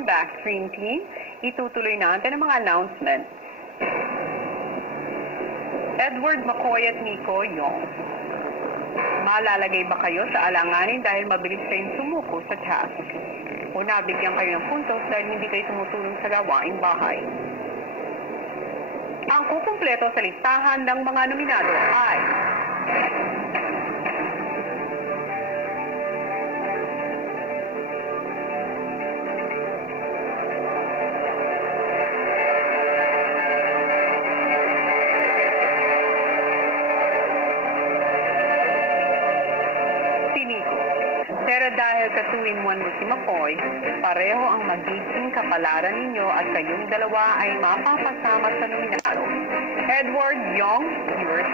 Welcome back, Dream Team. Itutuloy natin ang mga announcement. Edward McCoy at Nico Yong. Malalagay ba kayo sa alanganin dahil mabilis kayong sumuko sa task? O nabigyan kayo ng puntos dahil hindi kayo tumutulong sa gawaing bahay? Ang kukumpleto sa listahan ng mga nominado ay dahil ka-2-in-1 mo si McCoy, pareho ang magiging kapalaran ninyo at kayong dalawa ay mapapasama sa nominado. Edward Yong, yours.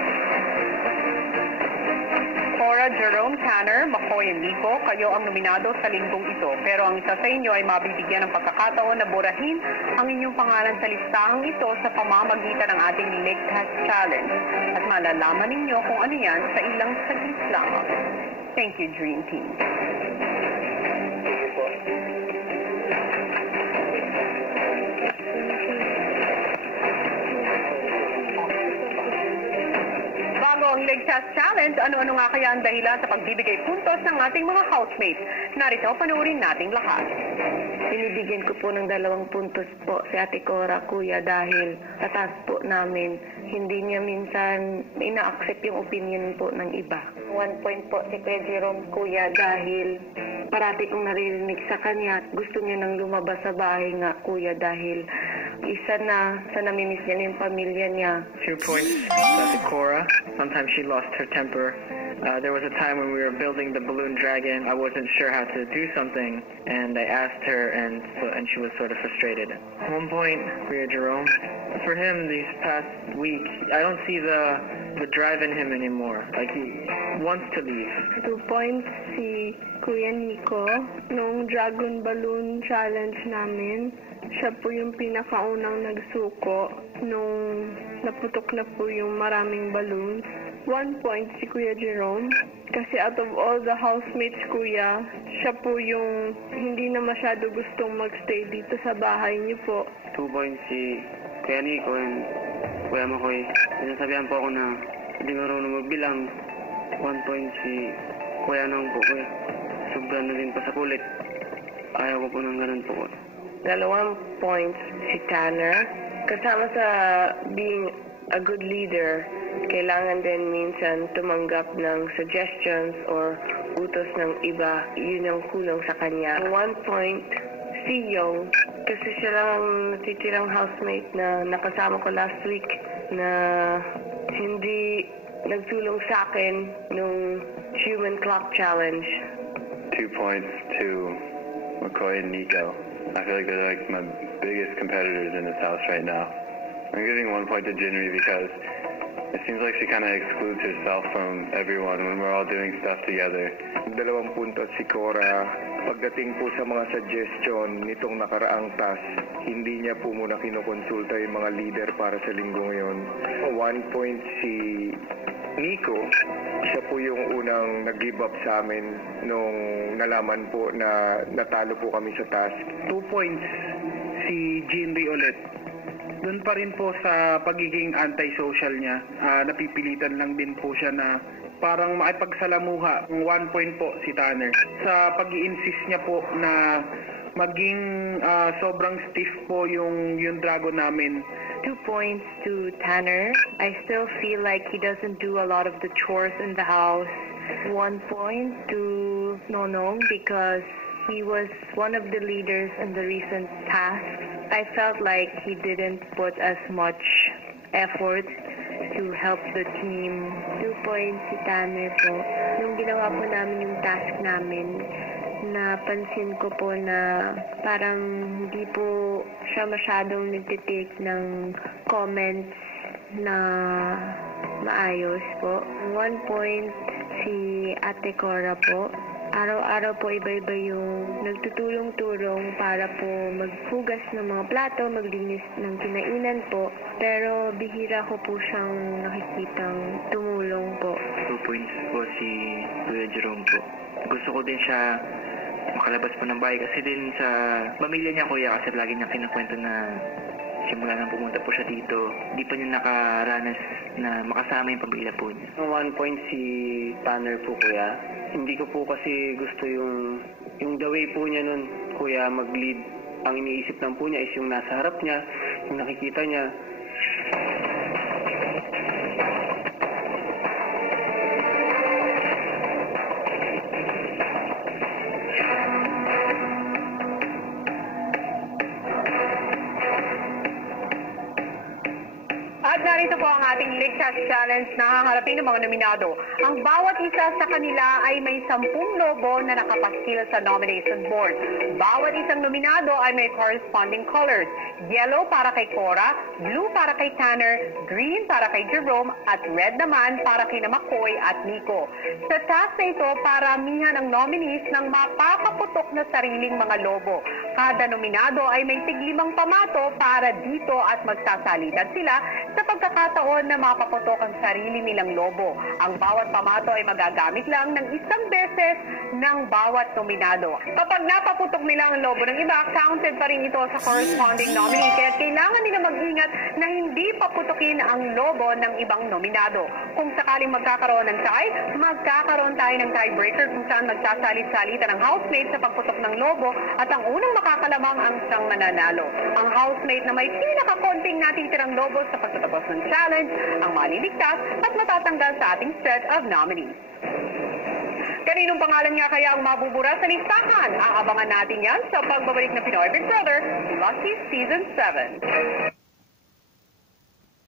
Cora, Jerome, Tanner, McCoy, and Nico, kayo ang nominado sa linggong ito. Pero ang isa sa inyo ay mabibigyan ng pagkakataon na burahin ang inyong pangalan sa listahang ito sa pamamagitan ng ating Lake Test Challenge. At malalaman ninyo kung ano yan sa ilang saglit lamang. Thank you, Dream Team. Bago ang Leg Test Challenge, ano-ano nga kaya ang dahilan sa pagbibigay puntos ng ating mga housemates? Narito, panoorin nating lahat. Binibigyan ko po ng 2 puntos po si Ate Cora, Kuya, dahil sa task po namin, hindi niya minsan ina-accept yung opinion po ng iba. 1 point po si Kuya Jerome, Kuya, dahil parati kong naririnig sa kanya at gusto niya nang lumabas sa bahay nga, Kuya, dahil isa na sa namimiss niya yung pamilya niya. 2 points to Ate Cora. Sometimes she lost her temper. There was a time when we were building the balloon dragon. I wasn't sure how to do something, and I asked her, and she was sort of frustrated. 1 point, Kuya Jerome. For him, these past week, I don't see the drive in him anymore. Like, he wants to leave. 2 points si Kuya Nico. Nung Dragon Balloon Challenge namin, siya po yung pinakaunang nagsuko nung naputok na po yung maraming balloons. 1 point si Kuya Jerome. Kasi out of all the housemates, Kuya, siya po yung hindi na masyado gustong magstay dito sa bahay niyo po. 2 points si Kuya Nico and Kuya Makoy. Sinasabihan po ako na hindi marunong magbilang. 1 point si Kuya Nong po. Kuya, sobra na din po sa kulit. Ayaw ko po ng ganun po. 2 points si Tanner. Kasama sa being a good leader, kailangan din minsan tumanggap ng suggestions or utos ng iba. Yun ang kulang sa kanya. 1 point si Yong, kasi siya lang ang natitirang housemate na nakasama ko last week na hindi nagtulong sa akin nung Human Clock Challenge. 2 points to McCoy and Nico. I feel like they're like my biggest competitors in this house right now. I'm giving 1 point to Jinri because it seems like she kind of excludes herself from everyone when we're all doing stuff together. 2 puntos si Cora. Pagdating po sa mga suggestion nitong nakaraang task, hindi niya po muna kinukonsulta yung mga leader para sa linggo ngayon. 1 point si Nico. Siya po yung unang nag-give up sa amin nung nalaman po na natalo po kami sa task. 2 points si Jinri ulit. Doon pa rin po sa pagiging anti-social niya. Napipilitan lang din po siya na parang makipagsalamuha. 1 point po si Tanner. Sa pag-i-insist niya po na maging sobrang stiff po yung dragon namin. 2 points to Tanner. I still feel like he doesn't do a lot of the chores in the house. 1 point to Nonong because he was one of the leaders in the recent tasks. I felt like he didn't put as much effort to help the team. 2 points si Tanner po. Nung ginawa po namin yung task namin, napansin ko po na parang hindi po siya masyadong nagtitake ng comments na maayos po. 1 point si Ate Cora po. Araw-araw po iba-iba yung nagtutulong-tulong para po maghugas ng mga plato, maglinis ng kinainan po. Pero bihira ko po siyang nakikitang tumulong po. 2 points po si Kuya Jerome po. Gusto ko din siya makalabas po ng bahay kasi din sa pamilya niya kuya kasi lagi niya kinukwento na simula nang pumunta po siya dito, di pa niya nakaranas na makasama yung pamilya po niya. 1 point si Tanner po kuya. Hindi ko po kasi gusto yung the way po niya nun kuya mag-lead. Ang iniisip lang po niya is yung nasa harap niya, yung nakikita niya. At narito po ang ating Ligtas Challenge na haharapin ng mga nominado. Ang bawat isa sa kanila ay may 10 lobo na nakapaskil sa nomination board. Bawat isang nominado ay may corresponding colors. Yellow para kay Cora, blue para kay Tanner, green para kay Jerome, at red naman para kay McCoy at Nico. Sa task na ito, paramihan ang nominees ng mapapaputok na sariling mga lobo. Kada nominado ay may tig-5 pamato para dito at magsasalitan sila sa pagkakataon na mapaputok ang sarili nilang lobo. Ang bawat pamato ay magagamit lang ng 1 beses ng bawat nominado. Kapag napaputok nila ang lobo ng iba, counted pa rin ito sa corresponding nominee. Kaya kailangan nila mag-ingat na hindi paputukin ang lobo ng ibang nominado. Kung sakaling magkakaroon ng tie, magkakaroon tayo ng tiebreaker kung saan magsasalit-salitan ang housemate sa pagputok ng lobo at ang unang makakalamang ang siyang mananalo. Ang housemate na may pinakakonting natitirang lobo sa pagtatapos ng challenge ang maliligtas at matatanggal sa ating set of nominees. Kaninong pangalan nga kaya ang mabubura sa listahan? Aabangan natin yan sa pagbabalik ng Pinoy Big Brother Lucky Season 7.